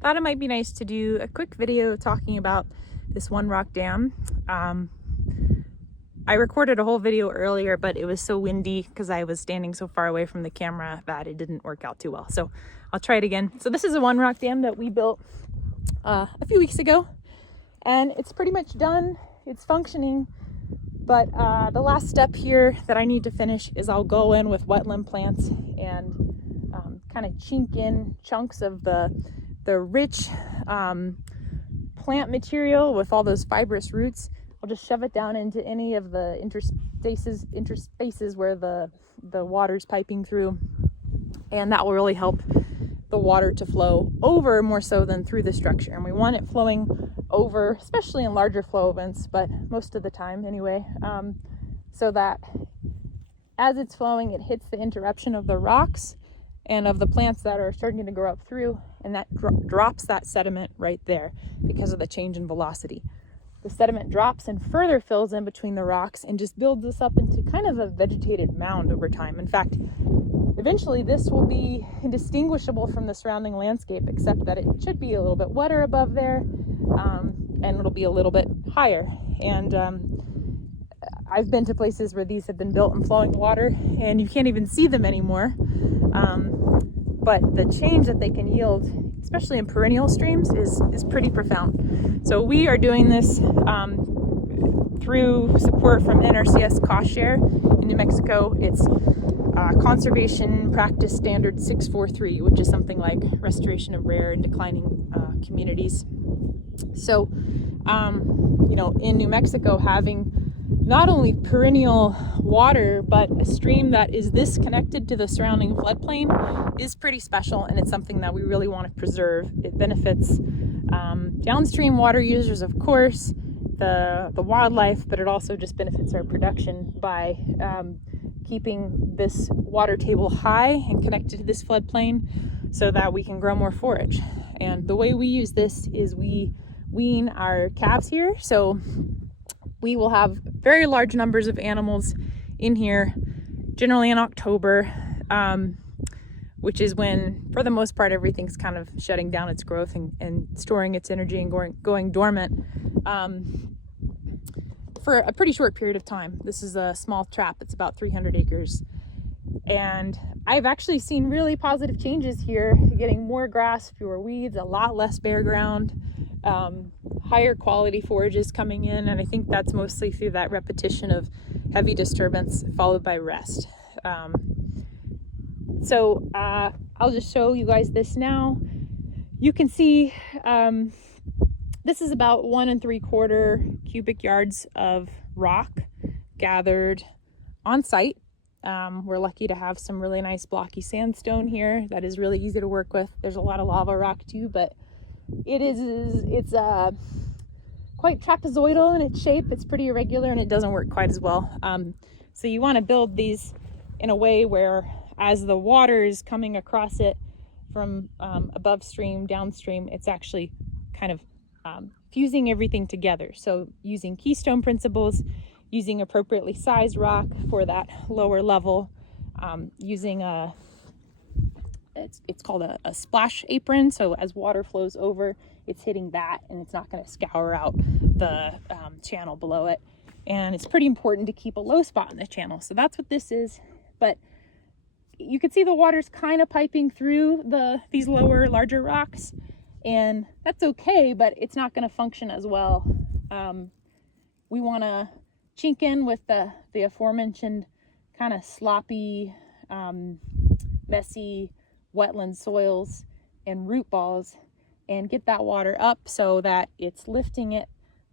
thought it might be nice to do a quick video talking about this One Rock Dam. I recorded a whole video earlier, but it was so windy because I was standing so far away from the camera that it didn't work out too well. So I'll try it again. So this is a One Rock Dam that we built a few weeks ago, and it's pretty much done. It's functioning, but the last step here that I need to finish is I'll go in with wetland plants and kind of chink in chunks of the rich plant material with all those fibrous roots. I'll just shove it down into any of the interspaces where the water's piping through, and that will really help the water to flow over more so than through the structure. And we want it flowing over, especially in larger flow events, but most of the time anyway, so that as it's flowing, it hits the interruption of the rocks and of the plants that are starting to grow up through, and that drops that sediment right there because of the change in velocity. The sediment drops and further fills in between the rocks and just builds this up into kind of a vegetated mound over time. In fact, eventually this will be indistinguishable from the surrounding landscape, except that it should be a little bit wetter above there, and it'll be a little bit higher. And I've been to places where these have been built in flowing water and you can't even see them anymore. But the change that they can yield, especially in perennial streams, is pretty profound. So we are doing this through support from NRCS Cost Share in New Mexico. It's Conservation Practice Standard 643, which is something like restoration of rare and declining communities. So, in New Mexico, having not only perennial water, but a stream that is this connected to the surrounding floodplain is pretty special, and it's something that we really want to preserve. It benefits downstream water users, of course, the wildlife, but it also just benefits our production by keeping this water table high and connected to this floodplain so that we can grow more forage. And the way we use this is we wean our calves here. So we will have very large numbers of animals in here, generally in October, which is when, for the most part, everything's kind of shutting down its growth and storing its energy and going dormant for a pretty short period of time. This is a small trap. It's about 300 acres. And I've actually seen really positive changes here, getting more grass, fewer weeds, a lot less bare ground, higher quality forages coming in, and I think that's mostly through that repetition of heavy disturbance followed by rest. So I'll just show you guys this now. You can see this is about 1 3/4 cubic yards of rock gathered on site. We're lucky to have some really nice blocky sandstone here that is really easy to work with. There's a lot of lava rock too, but it's quite trapezoidal in its shape. It's pretty irregular and it doesn't work quite as well. So you want to build these in a way where as the water is coming across it from above stream, downstream, it's actually kind of fusing everything together. So using keystone principles, using appropriately sized rock for that lower level, using it's called a splash apron. So as water flows over, it's hitting that and it's not going to scour out the channel below it. And it's pretty important to keep a low spot in the channel. So that's what this is. But you can see the water's kind of piping through these lower, larger rocks, and that's okay, but it's not going to function as well. We want to chink in with the aforementioned kind of sloppy, messy wetland soils and root balls and get that water up so that it's lifting it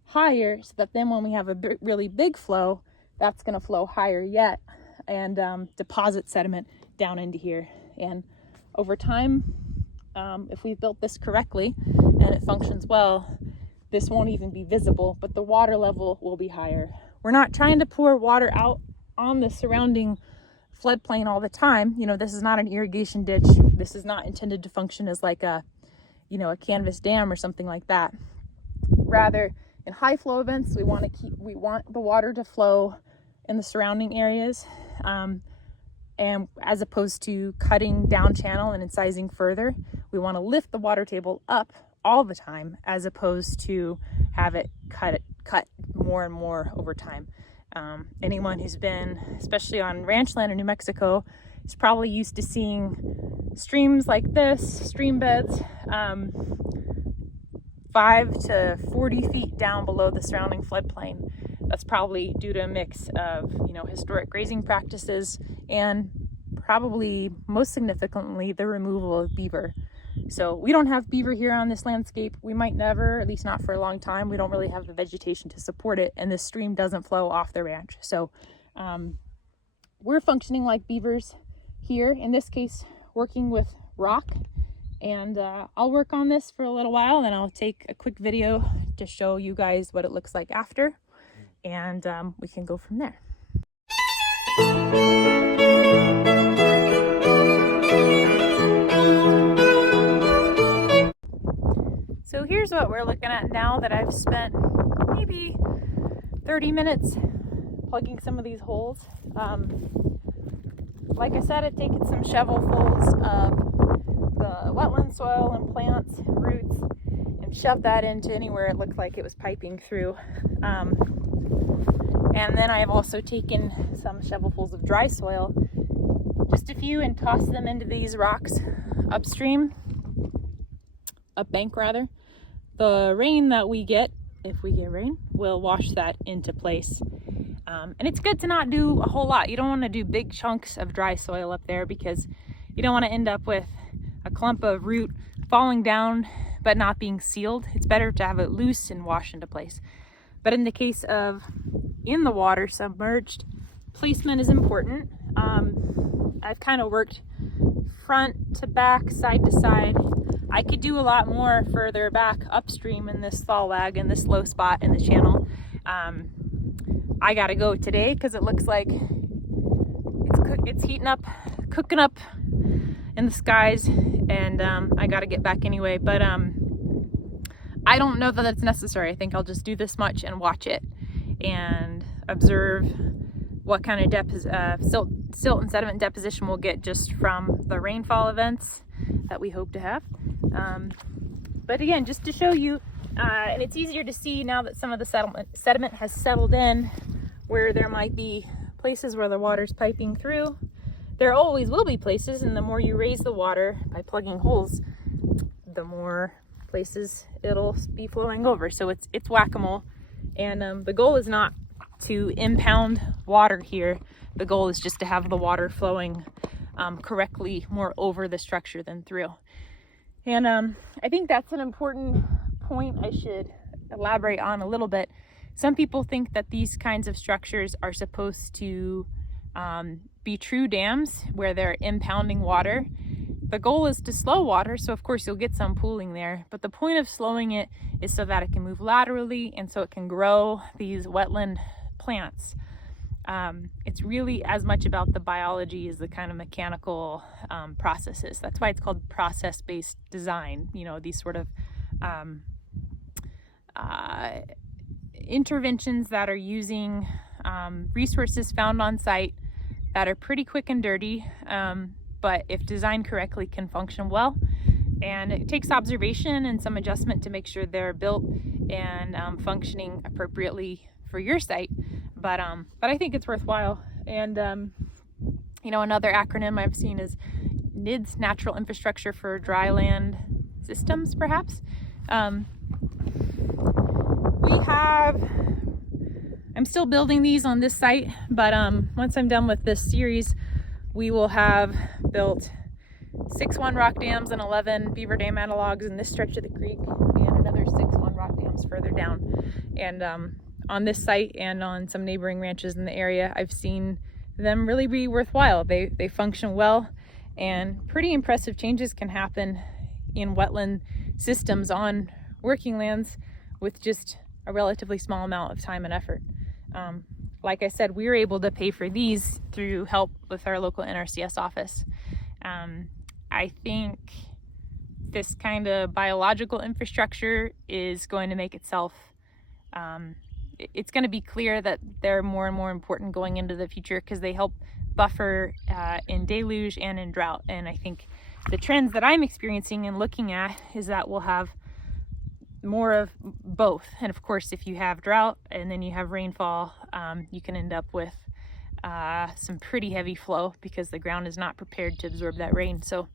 higher, so that then when we have a really big flow, that's going to flow higher yet and deposit sediment down into here. And over time, if we built this correctly and it functions well, this won't even be visible, but the water level will be higher. We're not trying to pour water out on the surrounding floodplain all the time. This is not an irrigation ditch. This is not intended to function as like a canvas dam or something like that. Rather, in high flow events, we want the water to flow in the surrounding areas, and as opposed to cutting down channel and incising further, we We want to lift the water table up all the time, as opposed to have it cut more and more over time. Anyone who's been, especially on ranch land in New Mexico, is probably used to seeing streams like this, stream beds, 5 to 40 feet down below the surrounding floodplain. That's probably due to a mix of, historic grazing practices and probably most significantly the removal of beaver. So we don't have beaver here on this landscape. We might never, at least not for a long time. We don't really have the vegetation to support it, and this stream doesn't flow off the ranch. So we're functioning like beavers here, in this case working with rock. And I'll work on this for a little while, then I'll take a quick video to show you guys what it looks like after, and we can go from there. So here's what we're looking at now that I've spent maybe 30 minutes plugging some of these holes. Like I said, I've taken some shovelfuls of the wetland soil and plants and roots and shoved that into anywhere it looked like it was piping through. And then I've also taken some shovelfuls of dry soil, just a few, and tossed them into these rocks upstream, upbank rather. The rain that we get, if we get rain, will wash that into place. And it's good to not do a whole lot. You don't want to do big chunks of dry soil up there, because you don't want to end up with a clump of root falling down but not being sealed. It's better to have it loose and wash into place. But in the case of in the water, submerged, placement is important. I've kind of worked front to back, side to side. I could do a lot more further back upstream in this thaw lag, in this low spot in the channel. I gotta go today because it looks like it's heating up, cooking up in the skies, and I gotta get back anyway. But I don't know that that's necessary. I think I'll just do this much and watch it and observe what kind of silt and sediment deposition we'll get just from the rainfall events that we hope to have. But again, just to show you, and it's easier to see now that some of the sediment has settled in, where there might be places where the water's piping through. There always will be places, and the more you raise the water by plugging holes, the more places it'll be flowing over. So it's whack-a-mole, and the goal is not to impound water here. The goal is just to have the water flowing correctly, more over the structure than through. And I think that's an important point I should elaborate on a little bit. Some people think that these kinds of structures are supposed to be true dams where they're impounding water. The goal is to slow water, so of course you'll get some pooling there, but the point of slowing it is so that it can move laterally and so it can grow these wetland plants. It's really as much about the biology as the kind of mechanical processes. That's why it's called process-based design. These sort of interventions that are using resources found on site that are pretty quick and dirty, but if designed correctly can function well. And it takes observation and some adjustment to make sure they're built and functioning appropriately for your site. But I think it's worthwhile. And another acronym I've seen is NIDS, Natural Infrastructure for Dry Land Systems, perhaps. I'm still building these on this site, but once I'm done with this series, we will have built 6 one-rock dams and 11 beaver dam analogs in this stretch of the creek, and another 6 one-rock dams further down. And on this site and on some neighboring ranches in the area, I've seen them really be worthwhile. They function well, and pretty impressive changes can happen in wetland systems on working lands with just a relatively small amount of time and effort. Like I said, we were able to pay for these through help with our local NRCS office. I think this kind of biological infrastructure is going to make itself, it's going to be clear that they're more and more important going into the future because they help buffer in deluge and in drought. And I think the trends that I'm experiencing and looking at is that we'll have more of both. And of course, if you have drought and then you have rainfall, you can end up with some pretty heavy flow because the ground is not prepared to absorb that rain. So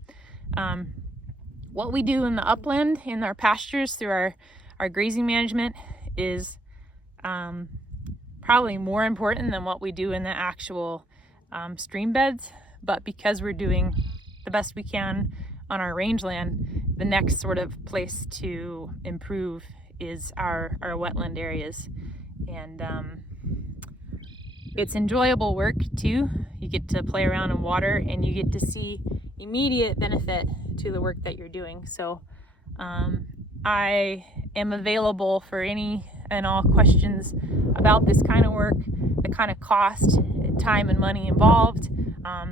what we do in the upland, in our pastures, through our grazing management is probably more important than what we do in the actual stream beds. But because we're doing the best we can on our rangeland, the next sort of place to improve is our wetland areas. And it's enjoyable work too. You get to play around in water and you get to see immediate benefit to the work that you're doing. So I am available for any and all questions about this kind of work, the kind of cost, time and money involved,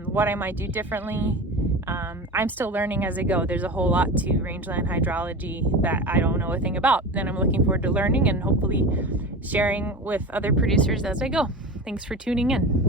what I might do differently. I'm still learning as I go. There's a whole lot to rangeland hydrology that I don't know a thing about, and I'm looking forward to learning and hopefully sharing with other producers as I go. Thanks for tuning in.